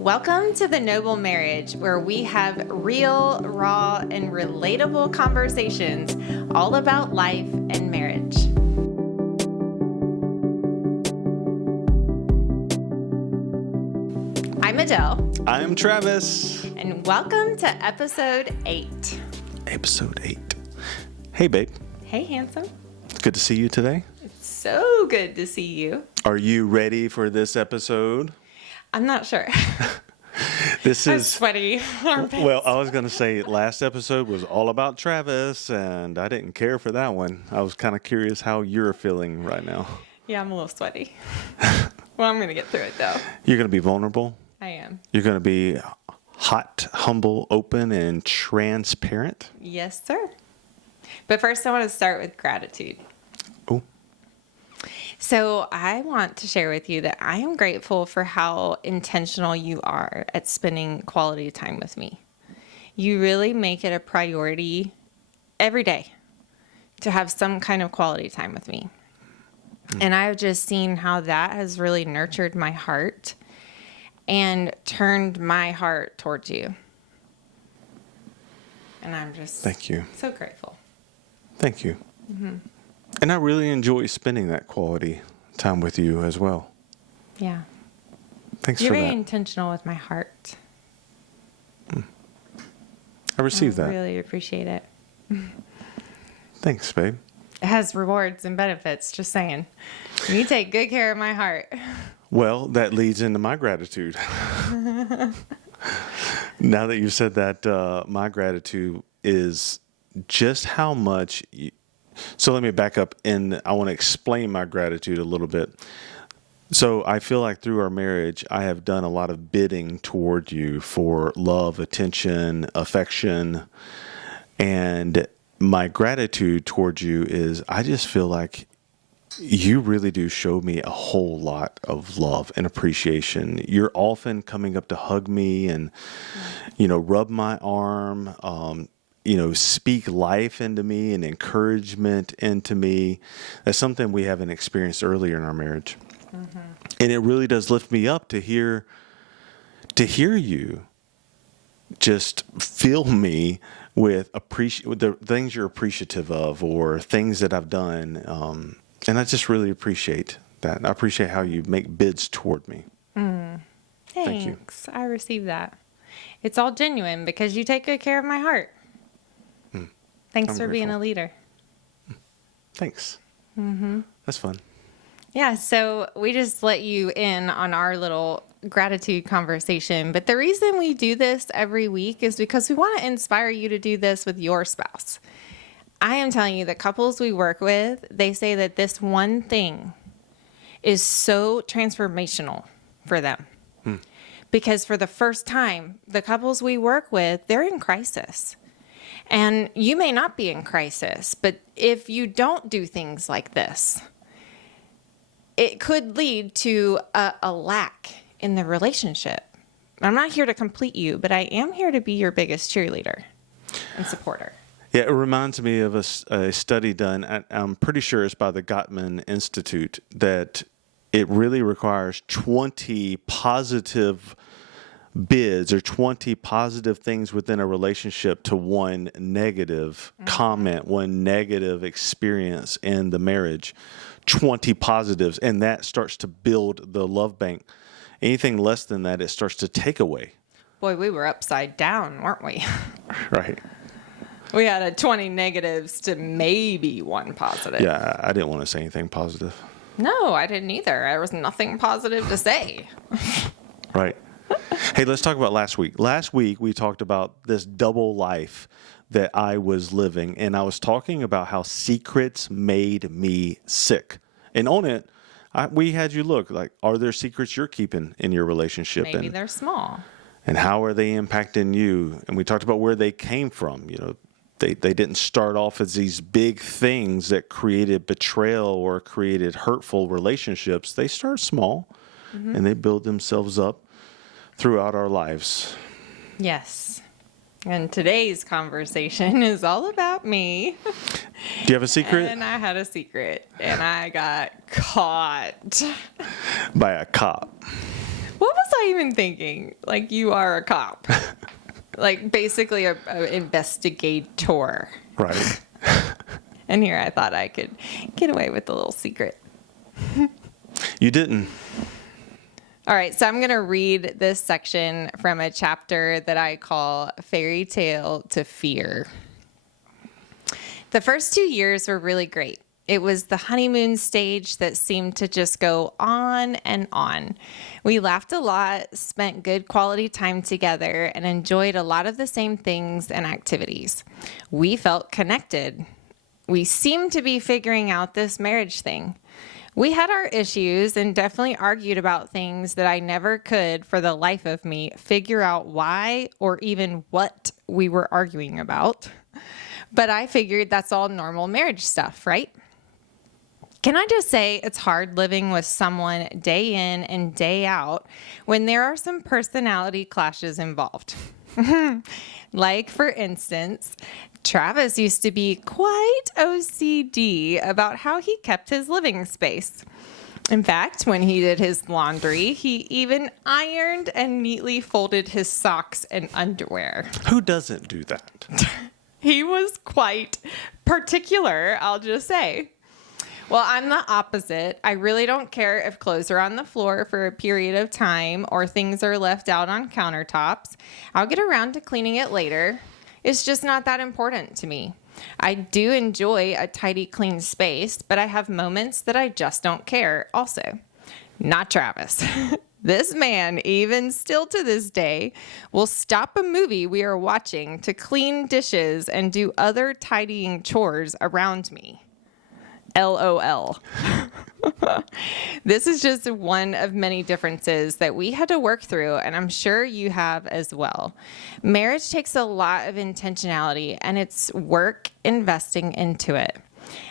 Welcome to The Noble Marriage, where we have real, raw, and relatable conversations all about life and marriage. I'm Adele. I'm Travis. And welcome to episode 8. Episode 8. Hey, babe. Hey, handsome. It's good to see you today. It's so good to see you. Are you ready for this episode? I'm not sure. This I'm is sweaty. Well, I was going to say last episode was all about Travis, and I didn't care for that one. I was kind of curious how you're feeling right now. Yeah, I'm a little sweaty. Well, I'm going to get through it, though. You're going to be vulnerable. I am. You're going to be hot, humble, open, and transparent. Yes, sir. But first, I want to start with gratitude. Oh. So I want to share with you that I am grateful for how intentional you are at spending quality time with me. You really make it a priority every day to have some kind of quality time with me. And I've just seen how that has really nurtured my heart and turned my heart towards you. And I'm just Thank you. So grateful. Thank you. Mm-hmm. And I really enjoy spending that quality time with you as well. Yeah. Thanks You're for that. very intentional with my heart. I received that. I really appreciate it. Thanks, babe. It has rewards and benefits, just saying. You take good care of my heart. Well, that leads into my gratitude. Now that you said that, my gratitude is just how much... So let me back up, and I want to explain my gratitude a little bit. So I feel like through our marriage, I have done a lot of bidding toward you for love, attention, affection, and my gratitude towards you is I just feel like you really do show me a whole lot of love and appreciation. You're often coming up to hug me and, rub my arm, speak life into me and encouragement into me. That's something we haven't experienced earlier in our marriage. Mm-hmm. And it really does lift me up to hear you just fill me with the things you're appreciative of or things that I've done. And I just really appreciate that. I appreciate how you make bids toward me. Thanks. Thank you. I received that. It's all genuine because you take good care of my heart. Thanks for being a leader. Thanks. Mm-hmm. That's fun. Yeah, so we just let you in on our little gratitude conversation. But the reason we do this every week is because we want to inspire you to do this with your spouse. I am telling you, the couples we work with, they say that this one thing is so transformational for them. Because for the first time, the couples we work with, they're in crisis. And you may not be in crisis, but if you don't do things like this, it could lead to a lack in the relationship. I'm not here to complete you, but I am here to be your biggest cheerleader and supporter. Yeah, it reminds me of a study done, I'm pretty sure it's by the Gottman Institute, that it really requires 20 positive bids or 20 positive things within a relationship to one negative comment, one negative experience in the marriage. 20 positives, and that starts to build the love bank. Anything less than that, it starts to take away. Boy, we were upside down, weren't we? Right. We had a 20 negatives to maybe one positive. Yeah, I didn't want to say anything positive. No, I didn't either. There was nothing positive to say. Right. Hey, let's talk about last week. Last week, we talked about this double life that I was living, and I was talking about how secrets made me sick. And on it, we had you look, like, are there secrets you're keeping in your relationship? Maybe they're small. And how are they impacting you? And we talked about where they came from. They didn't start off as these big things that created betrayal or created hurtful relationships. They start small, and they build themselves up throughout our lives. Yes. And today's conversation is all about me. Do you have a secret? And I had a secret, and I got caught. By a cop. What was I even thinking? Like, you are a cop. Like, basically a investigator. Right. And here I thought I could get away with a little secret. You didn't. All right, so I'm going to read this section from a chapter that I call Fairy Tale to Fear. The first 2 years were really great. It was the honeymoon stage that seemed to just go on and on. We laughed a lot, spent good quality time together, and enjoyed a lot of the same things and activities. We felt connected. We seemed to be figuring out this marriage thing. We had our issues and definitely argued about things that I never could, for the life of me, figure out why or even what we were arguing about. But I figured that's all normal marriage stuff, right? Can I just say it's hard living with someone day in and day out when there are some personality clashes involved? Like, for instance, Travis used to be quite OCD about how he kept his living space. In fact, when he did his laundry, he even ironed and neatly folded his socks and underwear. Who doesn't do that? He was quite particular, I'll just say. Well, I'm the opposite. I really don't care if clothes are on the floor for a period of time or things are left out on countertops. I'll get around to cleaning it later. It's just not that important to me. I do enjoy a tidy, clean space, but I have moments that I just don't care also. Not Travis. This man, even still to this day, will stop a movie we are watching to clean dishes and do other tidying chores around me. LOL. This is just one of many differences that we had to work through, and I'm sure you have as well. Marriage takes a lot of intentionality, and it's work investing into it.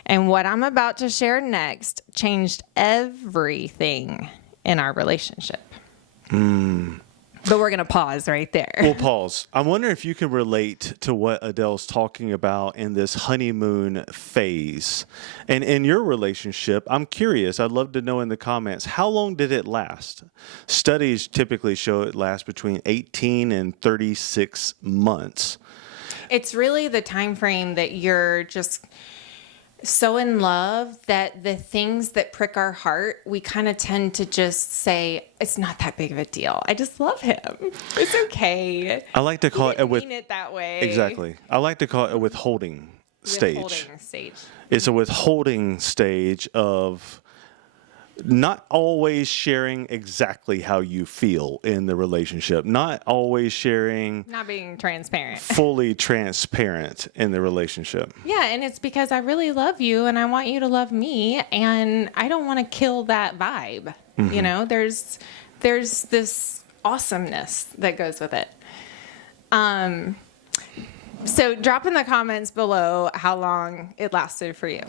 And what I'm about to share next changed everything in our relationship. But we're going to pause right there. We'll pause. I wonder if you can relate to what Adele's talking about in this honeymoon phase. And in your relationship, I'm curious, I'd love to know in the comments, how long did it last? Studies typically show it lasts between 18 and 36 months. It's really the time frame that you're just so in love that the things that prick our heart, we kind of tend to just say, it's not that big of a deal. I just love him. It's okay. I like to call it mean it that way. Exactly. I like to call it a withholding stage. Withholding stage. It's a withholding stage of not always sharing exactly how you feel in the relationship, not always sharing, not being transparent, fully transparent in the relationship. Yeah, and it's because I really love you and I want you to love me, and I don't want to kill that vibe. Mm-hmm. You know, there's this awesomeness that goes with it. So drop in the comments below how long it lasted for you.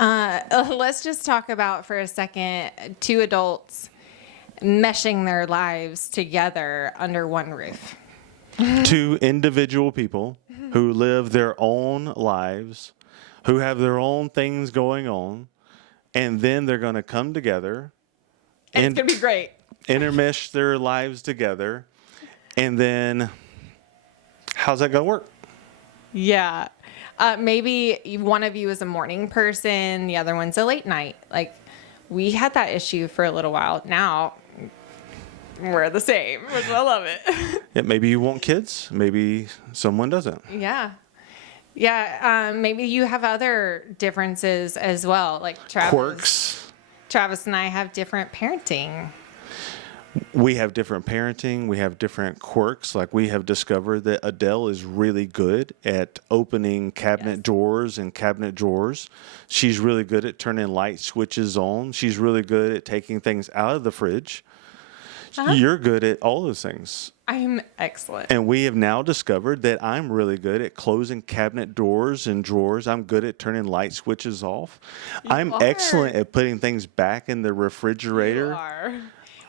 Let's just talk about for a second 2 adults meshing their lives together under one roof. 2 individual people who live their own lives, who have their own things going on, and then they're going to come together and it's going to be great. Intermesh their lives together, and then how's that going to work? Yeah. Maybe one of you is a morning person, the other one's a late night. Like, we had that issue for a little while. Now we're the same, which I love it. Yeah, maybe you want kids. Maybe someone doesn't. Yeah. Yeah. Maybe you have other differences as well. Like Quirks. Travis and I have different parenting. We have different parenting. We have different quirks. Like, we have discovered that Adele is really good at opening cabinet doors and cabinet drawers. She's really good at turning light switches on. She's really good at taking things out of the fridge. Uh-huh. You're good at all those things. I'm excellent. And we have now discovered that I'm really good at closing cabinet doors and drawers. I'm good at turning light switches off. I'm excellent at putting things back in the refrigerator. You are.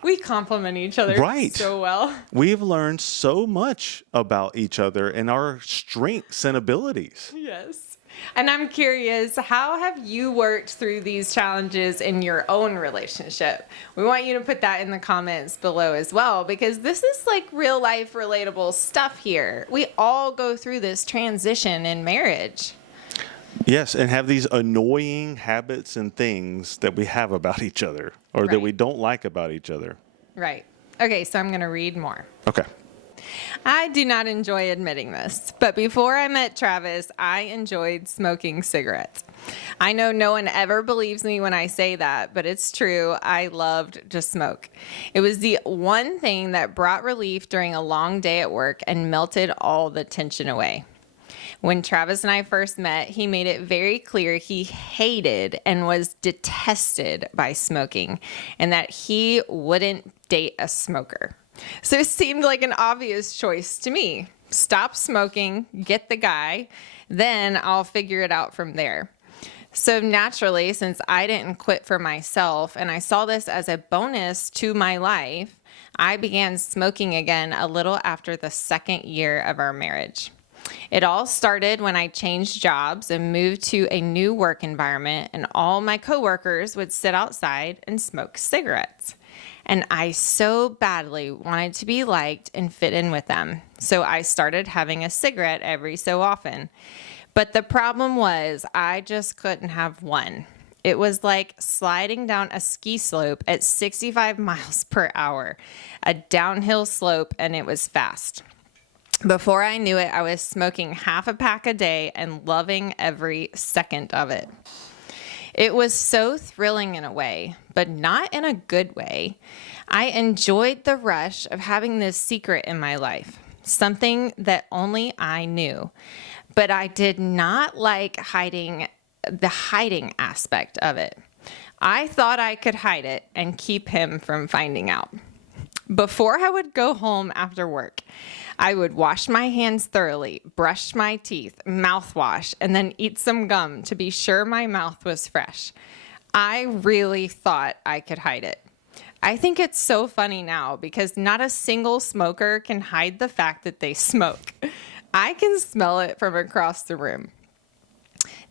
We complement each other so well. We've learned so much about each other and our strengths and abilities. Yes. And I'm curious, how have you worked through these challenges in your own relationship? We want you to put that in the comments below as well, because this is like real life relatable stuff here. We all go through this transition in marriage. Yes, and have these annoying habits and things that we have about each other or that Right. we don't like about each other. Right. Okay, so I'm going to read more. Okay. I do not enjoy admitting this, but before I met Travis, I enjoyed smoking cigarettes. I know no one ever believes me when I say that, but it's true. I loved to smoke. It was the one thing that brought relief during a long day at work and melted all the tension away. When Travis and I first met, he made it very clear he hated and was detested by smoking, and that he wouldn't date a smoker. So it seemed like an obvious choice to me. Stop smoking, get the guy, then I'll figure it out from there. So naturally, since I didn't quit for myself and I saw this as a bonus to my life, I began smoking again a little after the second year of our marriage. It all started when I changed jobs and moved to a new work environment, and all my coworkers would sit outside and smoke cigarettes. And I so badly wanted to be liked and fit in with them. So I started having a cigarette every so often. But the problem was I just couldn't have one. It was like sliding down a ski slope at 65 miles per hour, a downhill slope, and it was fast. Before I knew it, I was smoking half a pack a day and loving every second of it. It was so thrilling in a way, but not in a good way. I enjoyed the rush of having this secret in my life, something that only I knew. But I did not like the hiding aspect of it. I thought I could hide it and keep him from finding out. Before I would go home after work, I would wash my hands thoroughly, brush my teeth, mouthwash, and then eat some gum to be sure my mouth was fresh. I really thought I could hide it. I think it's so funny now because not a single smoker can hide the fact that they smoke. I can smell it from across the room.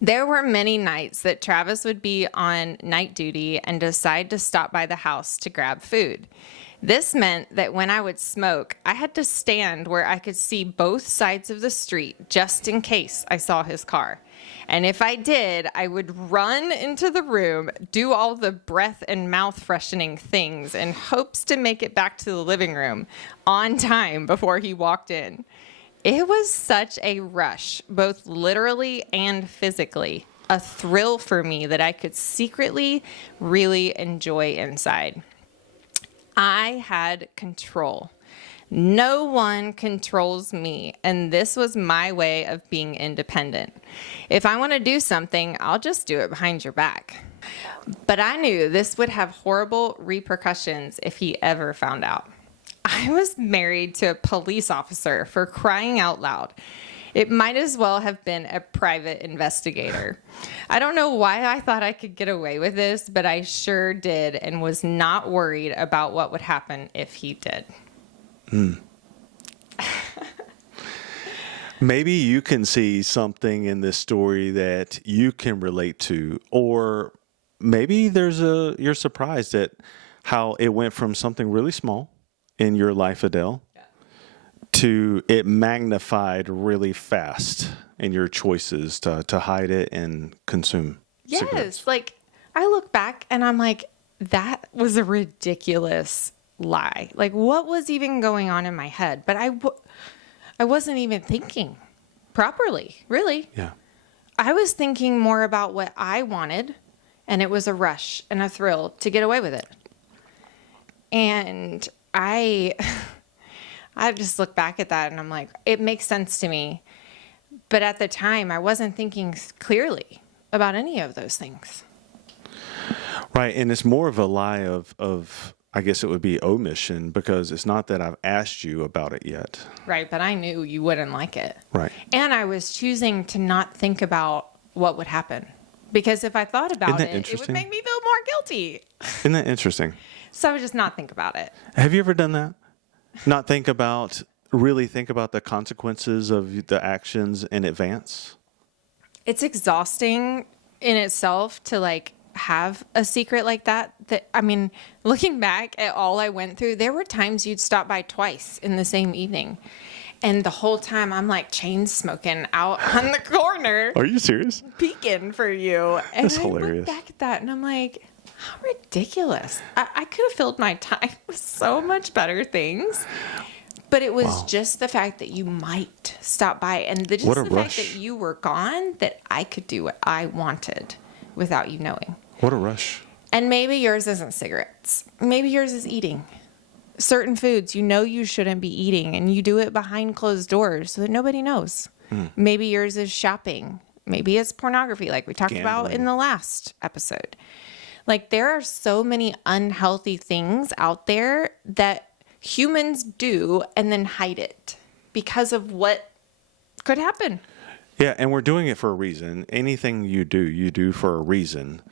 There were many nights that Travis would be on night duty and decide to stop by the house to grab food. This meant that when I would smoke, I had to stand where I could see both sides of the street just in case I saw his car. And if I did, I would run into the room, do all the breath and mouth freshening things in hopes to make it back to the living room on time before he walked in. It was such a rush, both literally and physically, a thrill for me that I could secretly really enjoy inside. I had control. No one controls me, and this was my way of being independent. If I want to do something, I'll just do it behind your back. But I knew this would have horrible repercussions if he ever found out. I was married to a police officer, for crying out loud. It might as well have been a private investigator. I don't know why I thought I could get away with this, but I sure did and was not worried about what would happen if he did. Maybe you can see something in this story that you can relate to, or maybe you're surprised at how it went from something really small in your life, Adelle, to it magnified really fast in your choices to hide it and consume cigarettes. Like I look back and I'm like, that was a ridiculous lie. Like what was even going on in my head? But I wasn't even thinking properly, really. Yeah. I was thinking more about what I wanted, and it was a rush and a thrill to get away with it. And I just look back at that and I'm like, it makes sense to me. But at the time, I wasn't thinking clearly about any of those things. Right. And it's more of a lie of I guess it would be omission, because it's not that I've asked you about it yet. Right. But I knew you wouldn't like it. Right. And I was choosing to not think about what would happen. Because if I thought about it would make me feel more guilty. Isn't that interesting? So I would just not think about it. Have you ever done that? Not really think about the consequences of the actions in advance? it's exhausting in itself to like have a secret like that. I mean, looking back at all I went through, there were times you'd stop by twice in the same evening. And the whole time I'm like chain smoking out on the corner. Are you serious? Peeking for you. And That's I hilarious. look back at that and I'm like, how ridiculous. I could have filled my time with so much better things. But it was just the fact that you might stop by and just What a the rush. fact that you were gone, that I could do what I wanted without you knowing. What a rush. And maybe yours isn't cigarettes. Maybe yours is eating. Certain foods you know you shouldn't be eating, and you do it behind closed doors so that nobody knows. Maybe yours is shopping. Maybe it's pornography, like we talked about in the last episode. Like, there are so many unhealthy things out there that humans do and then hide it because of what could happen. Yeah, and we're doing it for a reason. Anything you do for a reason.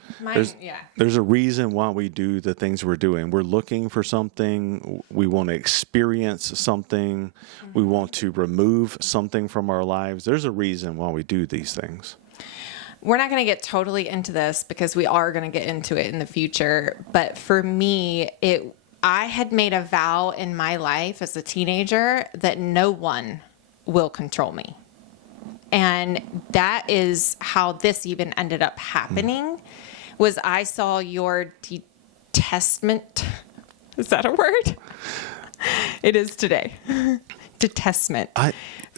There's a reason why we do the things we're doing. We're looking for something. We want to experience something. We want to remove something from our lives. There's a reason why we do these things. We're not going to get totally into this because we are going to get into it in the future. But for me, I had made a vow in my life as a teenager that no one will control me. And that is how this even ended up happening, was I saw your detestment. Is that a word? It is today. Detestment.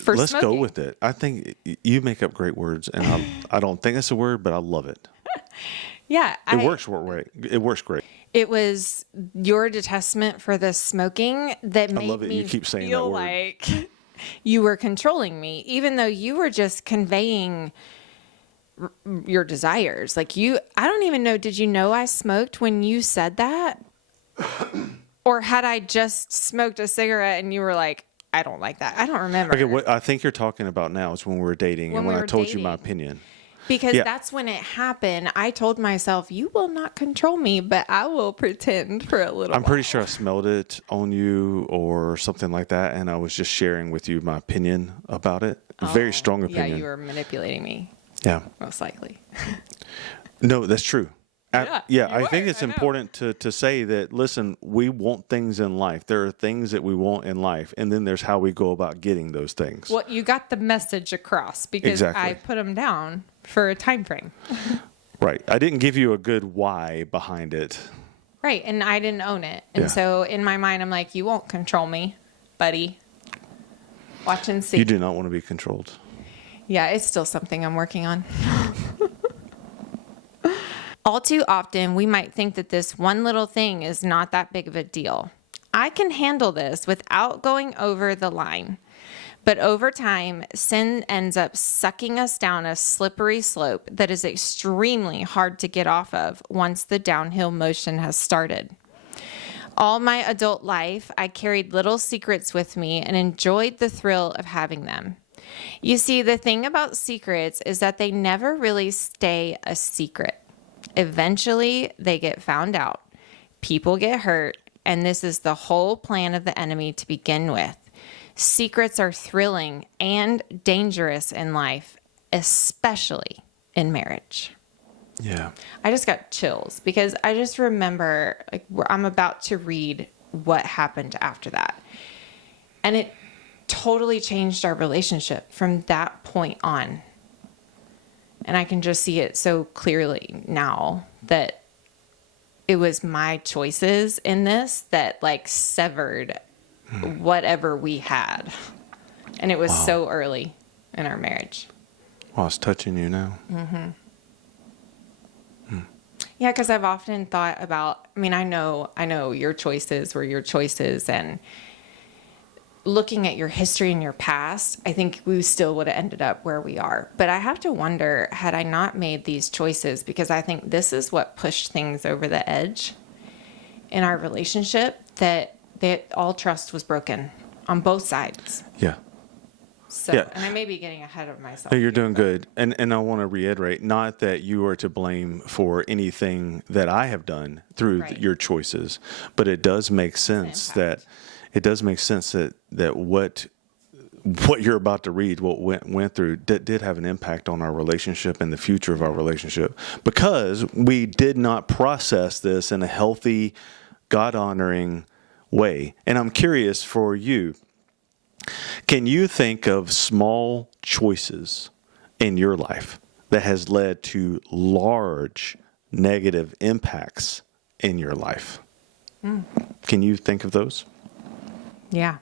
Let's go with it. I think you make up great words, and I don't think it's a word, but I love it. Yeah. It works great. It works great. It was your detestment for the smoking that made love it. me You keep saying feel that word. like you were controlling me, even though you were just conveying your desires. Like, I don't even know, did you know I smoked when you said that? Or had I just smoked a cigarette and you were like, I don't like that? I don't remember. Okay, what I think you're talking about now is when we were dating and when I told you my opinion. Because that's when it happened. I told myself, you will not control me, but I will pretend for a little I'm while. pretty sure I smelled it on you or something like that, and I was just sharing with you my opinion about it. Very strong opinion. Yeah, you were manipulating me. Yeah. Most likely. No, that's true. I think it's I know. important to say that, listen, we want things in life. There are things that we want in life, and then there's how we go about getting those things. Well, you got the message across because Exactly. I put them down for a time frame. Right. I didn't give you a good why behind it. Right, and I didn't own it. And so in my mind, I'm like, you won't control me, buddy. Watch and see. You do not want to be controlled. Yeah, it's still something I'm working on. All too often, we might think that this one little thing is not that big of a deal. I can handle this without going over the line. But over time, sin ends up sucking us down a slippery slope that is extremely hard to get off of once the downhill motion has started. All my adult life, I carried little secrets with me and enjoyed the thrill of having them. You see, the thing about secrets is that they never really stay a secret. Eventually, they get found out. People get hurt, and this is the whole plan of the enemy to begin with. Secrets are thrilling and dangerous in life, especially in marriage. Yeah. I just got chills because I just remember, like, I'm about to read what happened after that. And it totally changed our relationship from that point on. And I can just see it so clearly now that it was my choices in this that like severed whatever we had. And it was so early in our marriage. Wow, it's touching you now. Yeah, because I've often thought about, I mean, I know your choices were your choices, and looking at your history and your past, I think we still would have ended up where we are. But I have to wonder, had I not made these choices, because I think this is what pushed things over the edge in our relationship, that all trust was broken on both sides. Yeah. So, Yeah. and I may be getting ahead of myself. No, you're here, doing good. And I want to reiterate, not that you are to blame for anything that I have done through Right. your choices, but it does make sense that what what you're about to read, what went through, did have an impact on our relationship and the future of our relationship, because we did not process this in a healthy, God-honoring way. And I'm curious for you, can you think of small choices in your life that has led to large negative impacts in your life? Can you think of those? Yeah.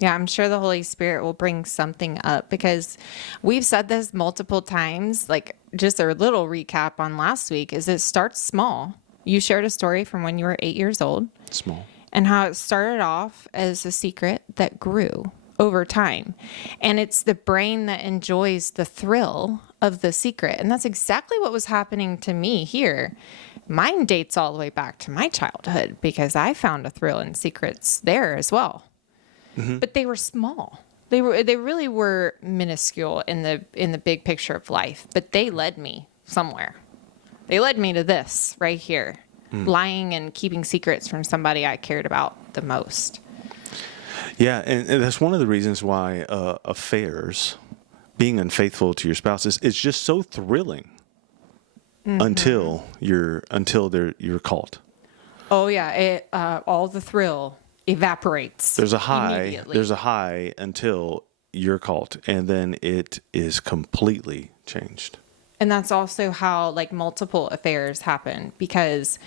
Yeah, I'm sure the Holy Spirit will bring something up, because we've said this multiple times. Like, just a little recap on last week is it starts small. You shared a story from when you were 8 years old. Small. And how it started off as a secret that grew over time. And it's the brain that enjoys the thrill of the secret. And that's exactly what was happening to me here. Mine dates all the way back to my childhood, because I found a thrill in secrets there as well. But they were small. They really were minuscule in the big picture of life, but they led me somewhere. They led me to this right here, lying and keeping secrets from somebody I cared about the most. Yeah, and that's one of the reasons why affairs, being unfaithful to your spouse, is just so thrilling until you're caught. Oh yeah, all the thrill evaporates. There's a high. Immediately. There's a high until you're caught, and then it is completely changed. And that's also how like multiple affairs happen, because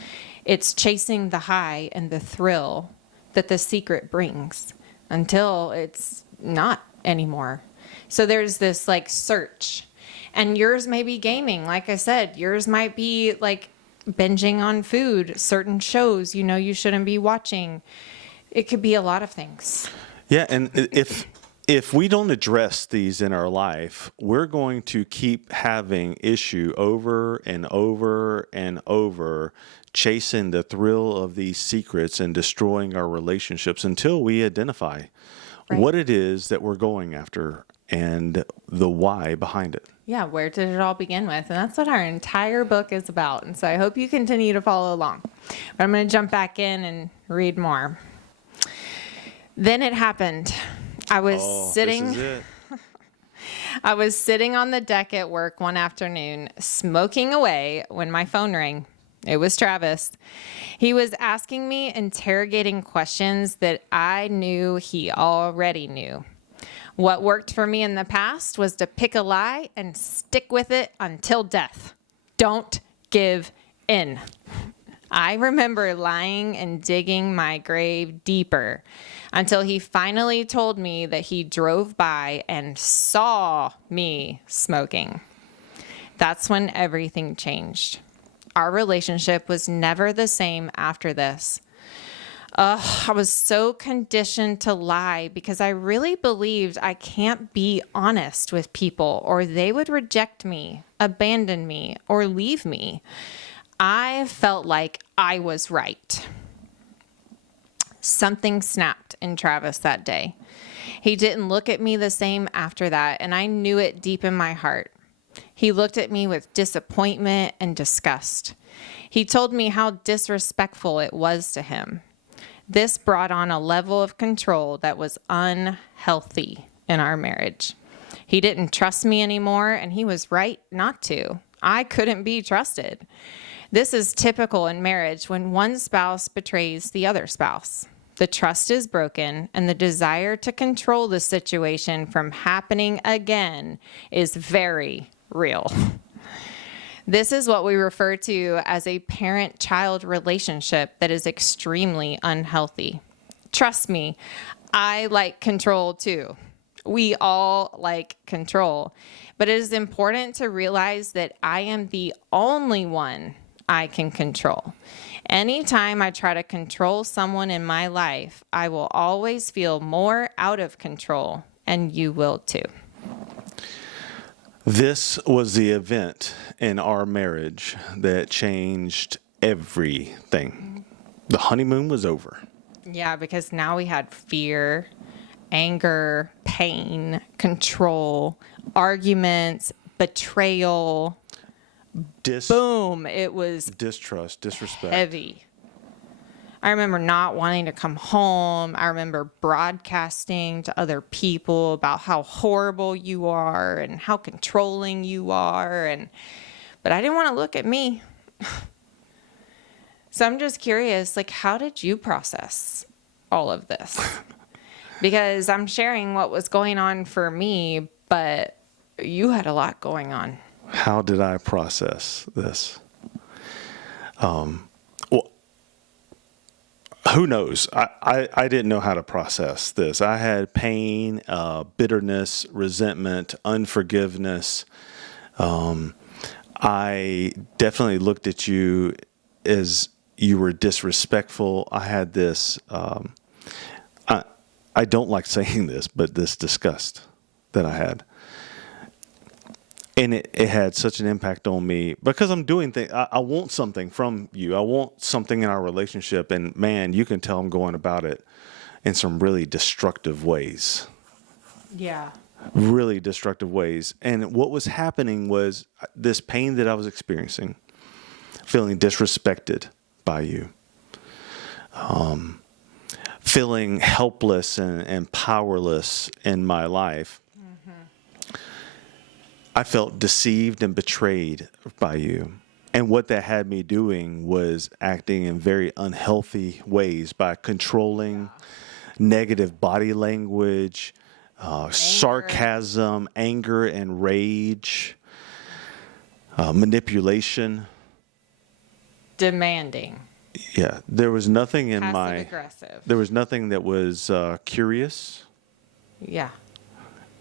it's chasing the high and the thrill that the secret brings until it's not anymore. So there's this like search, and yours may be gaming. Like I said, yours might be like binging on food, certain shows you shouldn't be watching. It could be a lot of things. Yeah, and if we don't address these in our life, we're going to keep having issue over and over and over, chasing the thrill of these secrets and destroying our relationships until we identify what it is that we're going after and the why behind it. Yeah, where did it all begin with? And that's what our entire book is about. And so I hope you continue to follow along. But I'm going to jump back in and read more. Then it happened. I was sitting on the deck at work one afternoon, smoking away, when my phone rang. It was Travis. He was asking me interrogating questions that I knew he already knew. What worked for me in the past was to pick a lie and stick with it until death. Don't give in. I remember lying and digging my grave deeper until he finally told me that he drove by and saw me smoking. That's when everything changed. Our relationship was never the same after this. I was so conditioned to lie because I really believed I can't be honest with people or they would reject me, abandon me, or leave me. I felt like I was right. Something snapped in Travis that day. He didn't look at me the same after that, and I knew it deep in my heart. He looked at me with disappointment and disgust. He told me how disrespectful it was to him. This brought on a level of control that was unhealthy in our marriage. He didn't trust me anymore, and he was right not to. I couldn't be trusted. This is typical in marriage when one spouse betrays the other spouse. The trust is broken, and the desire to control the situation from happening again is very real. This is what we refer to as a parent-child relationship that is extremely unhealthy. Trust me, I like control too. We all like control, but it is important to realize that I am the only one I can control. Anytime I try to control someone in my life, I will always feel more out of control, and you will too. This was the event in our marriage that changed everything. The honeymoon was over. Yeah, because now we had fear, anger, pain, control, arguments, betrayal. Boom. It was distrust, disrespect. heavy. I remember not wanting to come home. I remember broadcasting to other people about how horrible you are and how controlling you are. But I didn't want to look at me. So I'm just curious, like, how did you process all of this? Because I'm sharing what was going on for me, but you had a lot going on. How did I process this? Well, who knows? I didn't know how to process this. I had pain, bitterness, resentment, unforgiveness. I definitely looked at you as you were disrespectful. I had this, I don't like saying this, but this disgust that I had. And it had such an impact on me because I'm doing things. I want something from you. I want something in our relationship. And man, you can tell I'm going about it in some really destructive ways. Yeah. Really destructive ways. And what was happening was this pain that I was experiencing, feeling disrespected by you, feeling helpless and powerless in my life. I felt deceived and betrayed by you. And what that had me doing was acting in very unhealthy ways by controlling negative body language, sarcasm, anger and rage, manipulation. Demanding. Yeah, there was nothing in Passive-aggressive. there was nothing that was curious. Yeah.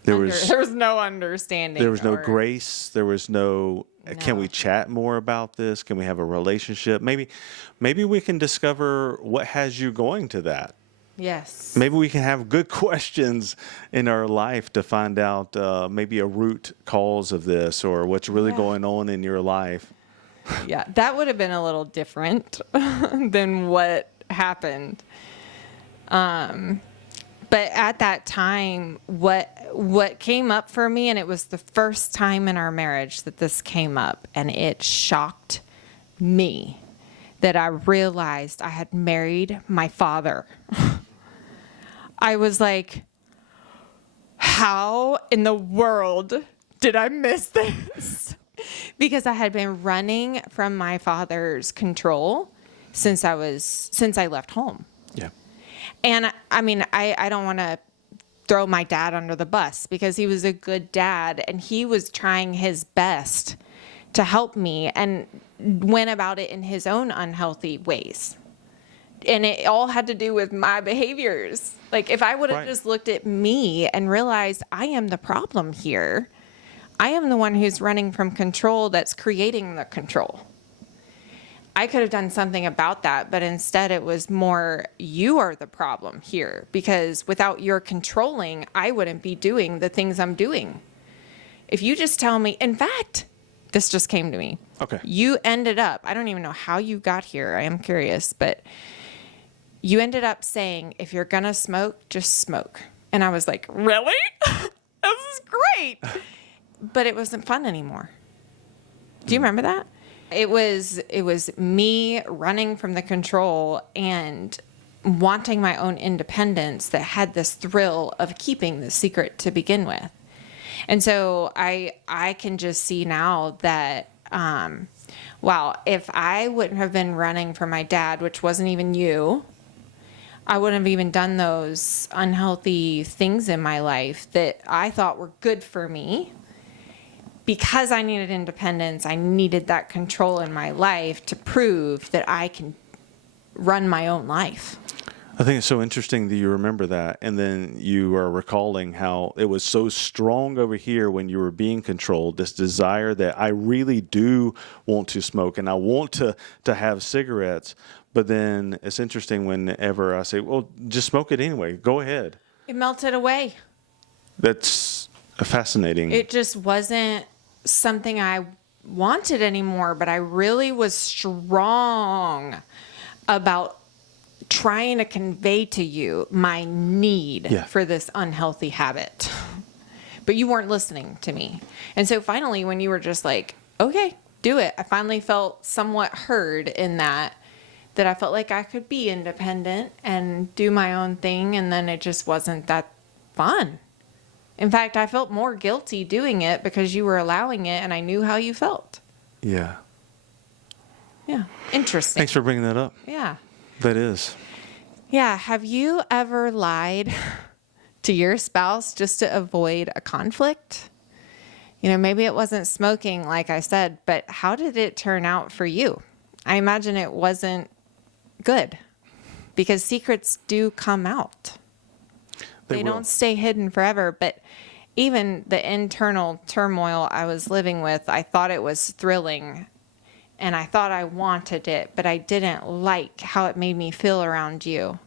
There There was no understanding. There was no grace. There was no, can we chat more about this? Can we have a relationship? Maybe we can discover what has you going to that. Yes. Maybe we can have good questions in our life to find out maybe a root cause of this or what's really going on in your life. Yeah, that would have been a little different than what happened. But at that time, what came up for me, and it was the first time in our marriage that this came up, and it shocked me that I realized I had married my father. I was like, how in the world did I miss this? Because I had been running from my father's control since I left home. Yeah. And I mean, I don't want to throw my dad under the bus because he was a good dad and he was trying his best to help me and went about it in his own unhealthy ways. And it all had to do with my behaviors. Like if I would have just looked at me and realized I am the problem here, I am the one who's running from control that's creating the control. I could have done something about that, but instead it was more, you are the problem here because without your controlling, I wouldn't be doing the things I'm doing. If you just tell me, in fact, this just came to me. Okay. You ended up, I don't even know how you got here. I am curious, but you ended up saying, if you're going to smoke, just smoke. And I was like, really? This is great. But it wasn't fun anymore. Do you remember that? It was me running from the control and wanting my own independence that had this thrill of keeping the secret to begin with. And so I can just see now that, wow, if I wouldn't have been running from my dad, which wasn't even you, I wouldn't have even done those unhealthy things in my life that I thought were good for me. Because I needed independence, I needed that control in my life to prove that I can run my own life. I think it's so interesting that you remember that. And then you are recalling how it was so strong over here when you were being controlled, this desire that I really do want to smoke and I want to have cigarettes. But then it's interesting whenever I say, well, just smoke it anyway. Go ahead. It melted away. That's fascinating. It just wasn't something I wanted anymore, but I really was strong about trying to convey to you my need for this unhealthy habit. But you weren't listening to me. And so finally, when you were just like, okay, do it, I finally felt somewhat heard in that that I felt like I could be independent and do my own thing, and then it just wasn't that fun. In fact, I felt more guilty doing it because you were allowing it, and I knew how you felt. Yeah. Yeah. Interesting. Thanks for bringing that up. Yeah. That is. Yeah. Have you ever lied to your spouse just to avoid a conflict? Maybe it wasn't smoking, like I said, but how did it turn out for you? I imagine it wasn't good because secrets do come out. They don't stay hidden forever, but even the internal turmoil I was living with, I thought it was thrilling and I thought I wanted it, but I didn't like how it made me feel around you.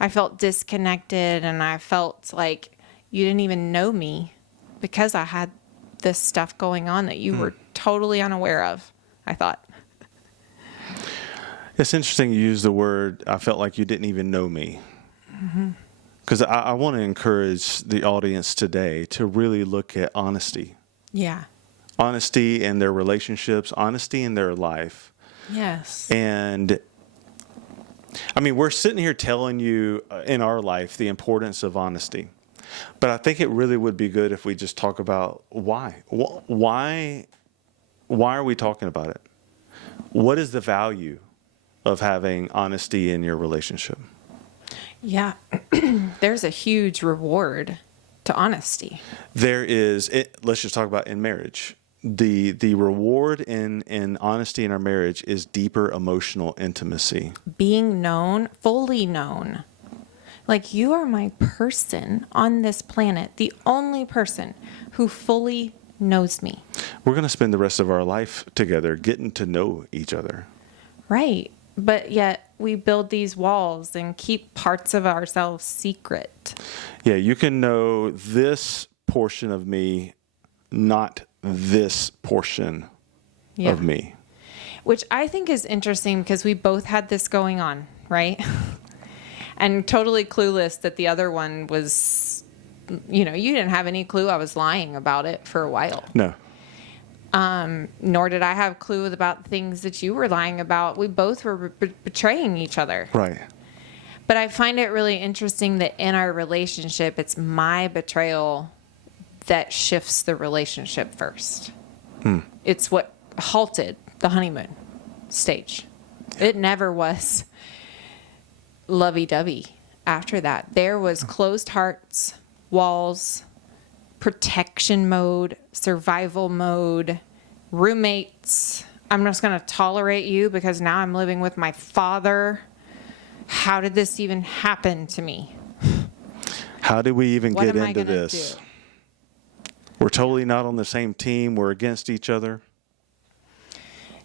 I felt disconnected and I felt like you didn't even know me because I had this stuff going on that you were totally unaware of, I thought. It's interesting you use the word, I felt like you didn't even know me. Because I want to encourage the audience today to really look at honesty. Yeah. Honesty in their relationships, honesty in their life. Yes. And I mean, we're sitting here telling you in our life the importance of honesty. But I think it really would be good if we just talk about why. Why are we talking about it? What is the value of having honesty in your relationship? Yeah. There's a huge reward to honesty. There is, let's just talk about in marriage. The reward in honesty in our marriage is deeper emotional intimacy. Being known, fully known. Like, you are my person on this planet, the only person who fully knows me. We're going to spend the rest of our life together getting to know each other. Right. But yet we build these walls and keep parts of ourselves secret. Yeah, you can know this portion of me, not this portion of me. Which I think is interesting because we both had this going on, right? And totally clueless that the other one was, you didn't have any clue I was lying about it for a while. No. Nor did I have clue about things that you were lying about. We both were betraying each other. Right. But I find it really interesting that in our relationship, it's my betrayal that shifts the relationship first. It's what halted the honeymoon stage. It never was lovey-dovey after that. There was closed hearts, walls, protection mode, survival mode, roommates. I'm just going to tolerate you because now I'm living with my father. How did this even happen to me? How did we even What get am I into gonna this? do? We're totally not on the same team. We're against each other.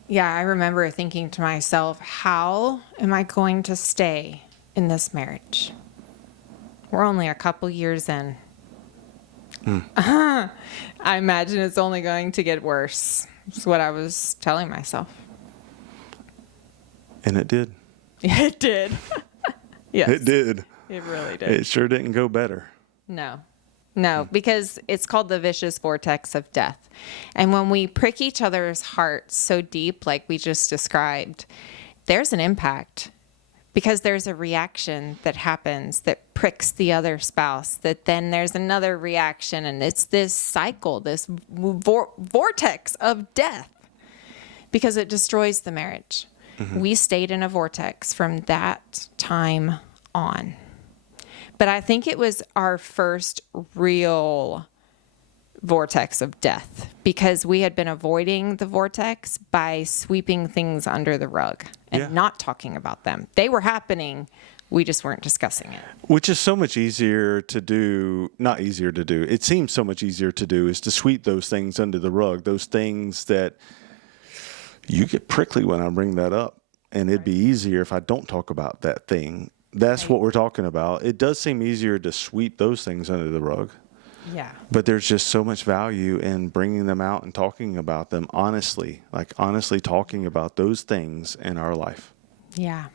Yeah, I remember thinking to myself, how am I going to stay in this marriage? We're only a couple years in. I imagine it's only going to get worse. That's what I was telling myself. And it did. It did. Yes. It did. It really did. It sure didn't go better. No, because it's called the vicious vortex of death. And when we prick each other's hearts so deep, like we just described, there's an impact because there's a reaction that happens that pricks the other spouse, that then there's another reaction. And it's this cycle, this vortex of death because it destroys the marriage. We stayed in a vortex from that time on. But I think it was our first real vortex of death because we had been avoiding the vortex by sweeping things under the rug and not talking about them. They were happening. We just weren't discussing it. Which is so much easier to do, not easier to do. It seems so much easier to do is to sweep those things under the rug, those things that you get prickly when I bring that up. And it'd be easier if I don't talk about that thing. That's what we're talking about. It does seem easier to sweep those things under the rug. Yeah. But there's just so much value in bringing them out and talking about them honestly, like honestly talking about those things in our life. Yeah.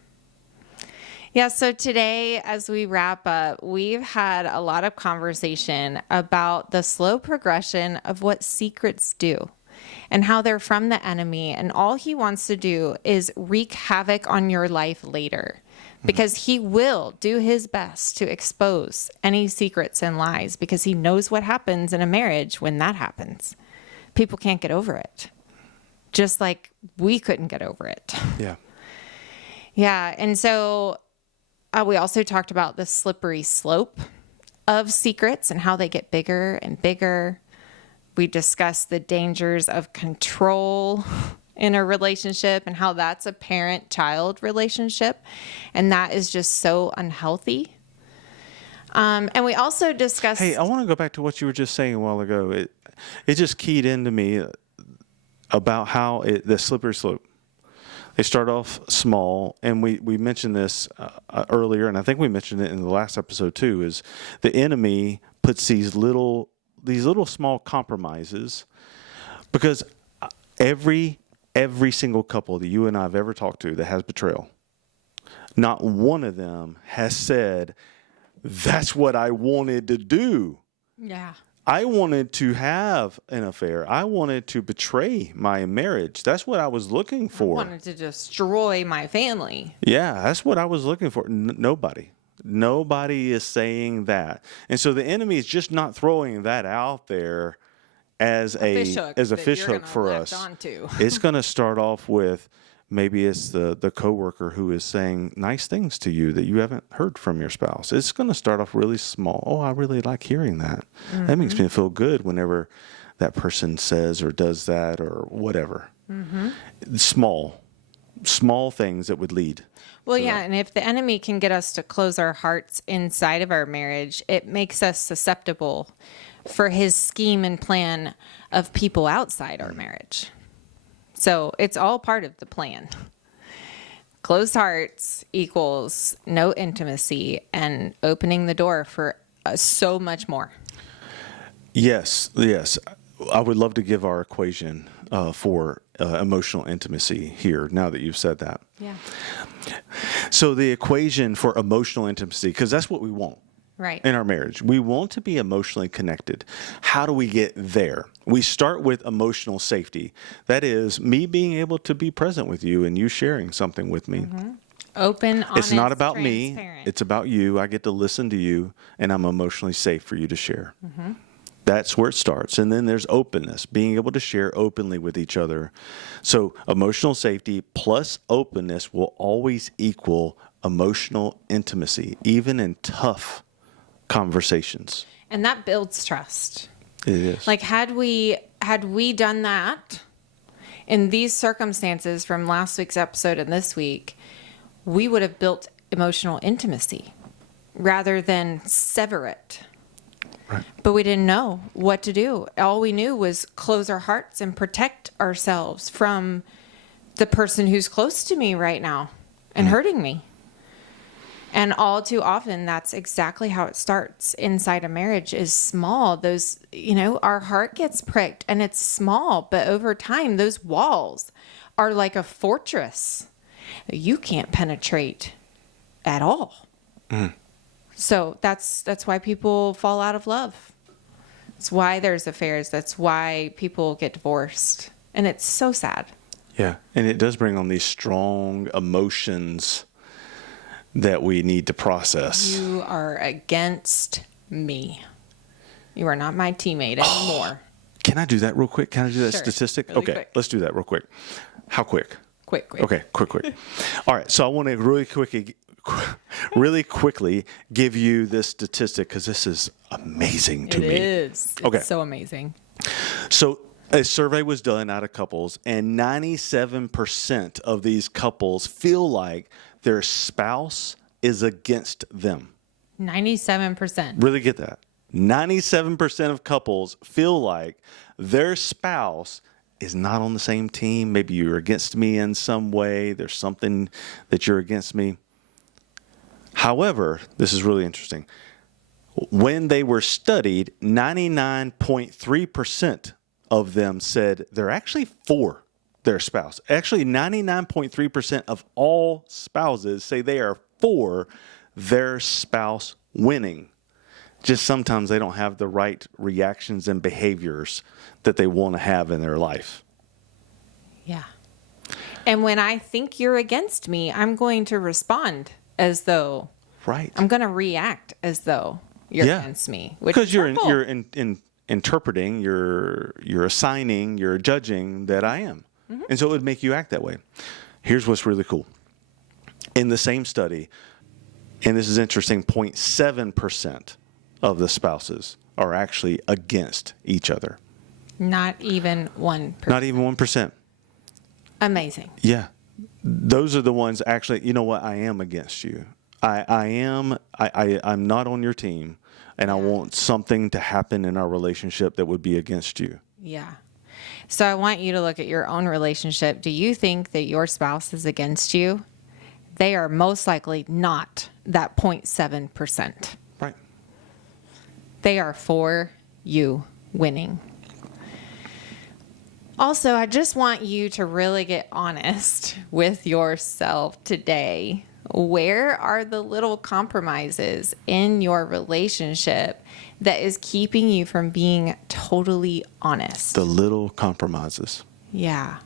Yeah. So today, as we wrap up, we've had a lot of conversation about the slow progression of what secrets do. and how they're from the enemy. And all he wants to do is wreak havoc on your life later, because he will do his best to expose any secrets and lies, because he knows what happens in a marriage when that happens. People can't get over it, just like we couldn't get over it. Yeah. Yeah. And so we also talked about the slippery slope of secrets and how they get bigger and bigger. We discussed the dangers of control in a relationship and how that's a parent-child relationship. And that is just so unhealthy. And we also discussed... Hey, I want to go back to what you were just saying a while ago. It just keyed into me about how the slippery slope. They start off small, and we mentioned this earlier, and I think we mentioned it in the last episode too, is the enemy puts these little small compromises, because every single couple that you and I have ever talked to that has betrayal, not one of them has said, that's what I wanted to do. Yeah. I wanted to have an affair. I wanted to betray my marriage. That's what I was looking for. I wanted to destroy my family. Yeah, that's what I was looking for. Nobody is saying that. And so the enemy is just not throwing that out there as a fish hook for us. It's going to start off with, maybe it's the coworker who is saying nice things to you that you haven't heard from your spouse. It's going to start off really small. Oh, I really like hearing that. Mm-hmm. That makes me feel good whenever that person says or does that or whatever. Mm-hmm. Small things that would lead. Well, yeah, and if the enemy can get us to close our hearts inside of our marriage, it makes us susceptible for his scheme and plan of people outside our marriage. So it's all part of the plan. Closed hearts equals no intimacy and opening the door for so much more. Yes. I would love to give our equation for emotional intimacy here, now that you've said that. Yeah. So the equation for emotional intimacy, because that's what we want. Right. In our marriage, we want to be emotionally connected. How do we get there? We start with emotional safety. That is me being able to be present with you and you sharing something with me. Mm-hmm. Open, honest, it's not about me. transparent. It's about you. I get to listen to you, and I'm emotionally safe for you to share. Mm-hmm. That's where it starts. And then there's openness, being able to share openly with each other. So emotional safety plus openness will always equal emotional intimacy, even in tough conversations. And that builds trust. It is. Like had we done that in these circumstances from last week's episode and this week, we would have built emotional intimacy rather than sever it. Right. But we didn't know what to do. All we knew was close our hearts and protect ourselves from the person who's close to me right now and hurting me. And all too often, that's exactly how it starts inside a marriage, is small. Those, our heart gets pricked and it's small, but over time, those walls are like a fortress that you can't penetrate at all. Mm. So that's why people fall out of love. It's why there's affairs. That's why people get divorced. And it's so sad. Yeah. And it does bring on these strong emotions that we need to process. You are against me. You are not my teammate anymore. Can I do that real quick? Can I do that Sure. statistic? Really Okay, quick. let's do that real quick. How quick? Quick. Okay, quick. All right, so I want to really quickly give you this statistic because this is amazing to me. It is. It's Okay. so amazing. So a survey was done out of couples, and 97% of these couples feel like their spouse is against them. 97%. Really get that. 97% of couples feel like their spouse is not on the same team. Maybe you're against me in some way. There's something that you're against me. However, this is really interesting. When they were studied, 99.3% of them said they're actually for their spouse. Actually, 99.3% of all spouses say they are for their spouse winning. Just sometimes they don't have the right reactions and behaviors that they want to have in their life. Yeah. And when I think you're against me, I'm going to respond as though Right. I'm going to react as though you're against me. Because you're interpreting, you're assigning, you're judging that I am. Mm-hmm. And so it would make you act that way. Here's what's really cool. In the same study, and this is interesting, 0.7% of the spouses are actually against each other. Not even 1%. Not even 1%. Amazing. Yeah. Those are the ones actually, you know what? I am against you. I'm not on your team, and I want something to happen in our relationship that would be against you. Yeah. So I want you to look at your own relationship. Do you think that your spouse is against you? They are most likely not that 0.7%. Right. They are for you winning. Also, I just want you to really get honest with yourself today. Where are the little compromises in your relationship that is keeping you from being totally honest? The little compromises. Yeah.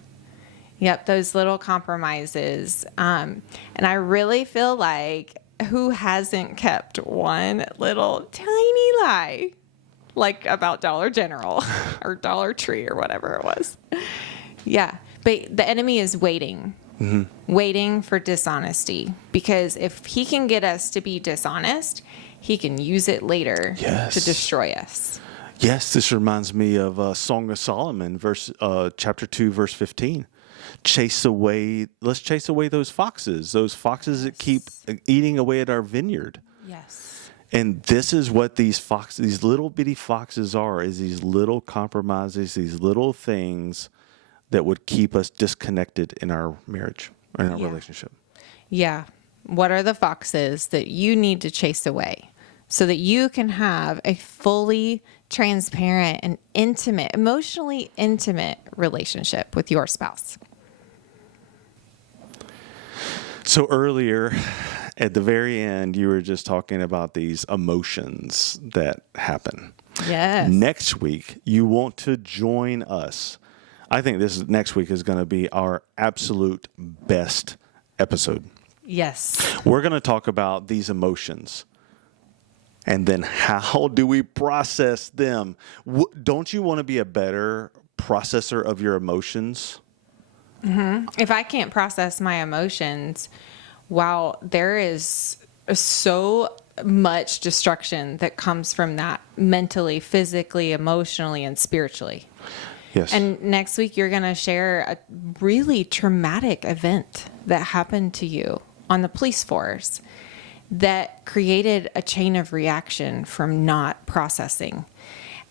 Yep, those little compromises. And I really feel like who hasn't kept one little tiny lie? Like about Dollar General or Dollar Tree or whatever it was. Yeah. But the enemy is waiting. Mm-hmm. Waiting for dishonesty. Because if he can get us to be dishonest, he can use it later to destroy us. Yes, this reminds me of Song of Solomon, chapter 2, verse 15. Let's chase away those foxes that keep eating away at our vineyard. Yes. And this is what these little bitty foxes are, is these little compromises, these little things that would keep us disconnected in our marriage, or in our relationship. Yeah. What are the foxes that you need to chase away so that you can have a fully transparent and intimate, emotionally intimate relationship with your spouse? So earlier, at the very end, you were just talking about these emotions that happen. Yes. Next week, you want to join us. I think next week is going to be our absolute best episode. Yes. We're going to talk about these emotions. And then how do we process them? Don't you want to be a better processor of your emotions? Mm-hmm. If I can't process my emotions, wow, there is so much destruction that comes from that mentally, physically, emotionally, and spiritually. Yes. And next week, you're going to share a really traumatic event that happened to you on the police force that created a chain of reaction from not processing.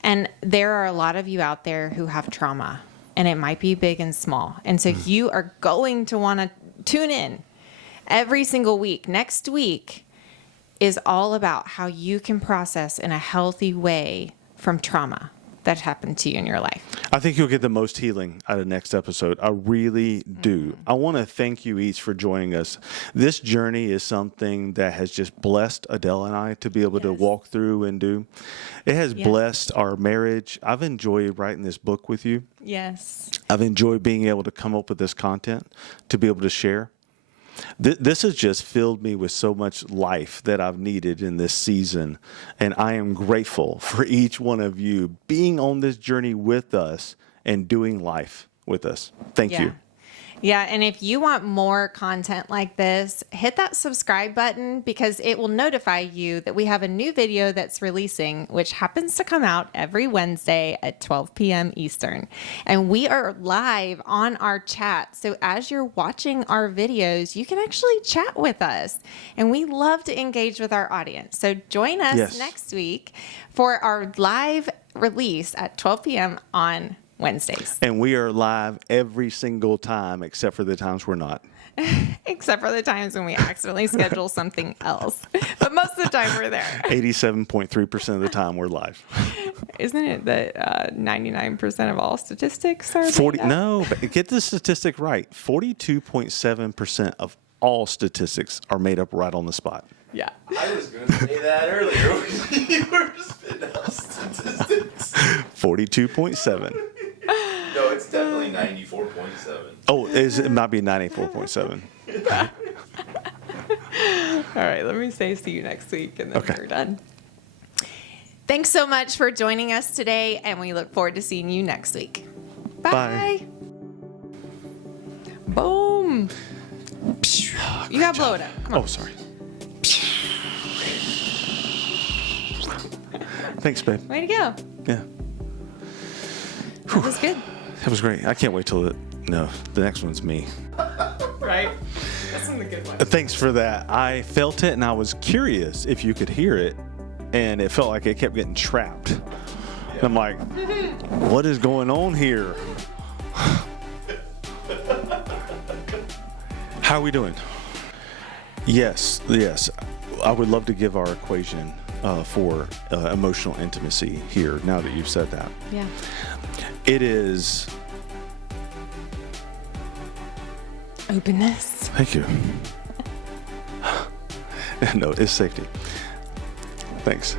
And there are a lot of you out there who have trauma, and it might be big and small. And so you are going to want to tune in every single week. Next week is all about how you can process in a healthy way from trauma that happened to you in your life. I think you'll get the most healing out of next episode. I really do. I want to thank you each for joining us. This journey is something that has just blessed Adelle and I to be able to walk through and do. It has blessed our marriage. I've enjoyed writing this book with you. Yes. I've enjoyed being able to come up with this content to be able to share. This has just filled me with so much life that I've needed in this season. And I am grateful for each one of you being on this journey with us and doing life with us. Thank you. Yeah, and if you want more content like this, hit that subscribe button because it will notify you that we have a new video that's releasing, which happens to come out every Wednesday at 12 p.m. Eastern. And we are live on our chat. So as you're watching our videos, you can actually chat with us. And we love to engage with our audience. So join us next week for our live release at 12 p.m. on Wednesdays. And we are live every single time, except for the times we're not. Except for the times when we accidentally schedule something else. But most of the time we're there. 87.3% of the time we're live. Isn't it that 99% of all statistics are 40? No, but get the statistic right. 42.7% of all statistics are made up right on the spot. Yeah. I was going to say that earlier. You were spitting out statistics. 42.7. No, it's definitely 94.7. Oh, it might be 94.7. All right, let me say see you next week, and then Okay. we're done. Thanks so much for joining us today, and we look forward to seeing you next week. Bye. Bye. Boom. You gotta blow it up. Come on. Oh, sorry. Thanks, babe. Way to go. Yeah. That was good. That was great. I can't wait till the next one's me. Right? That's one of the good ones. Thanks for that. I felt it and I was curious if you could hear it, and it felt like it kept getting trapped. And I'm like, what is going on here? How are we doing? Yes. I would love to give our equation for emotional intimacy here now that you've said that. Yeah. It is. Openness. Thank you. No, it's safety. Thanks.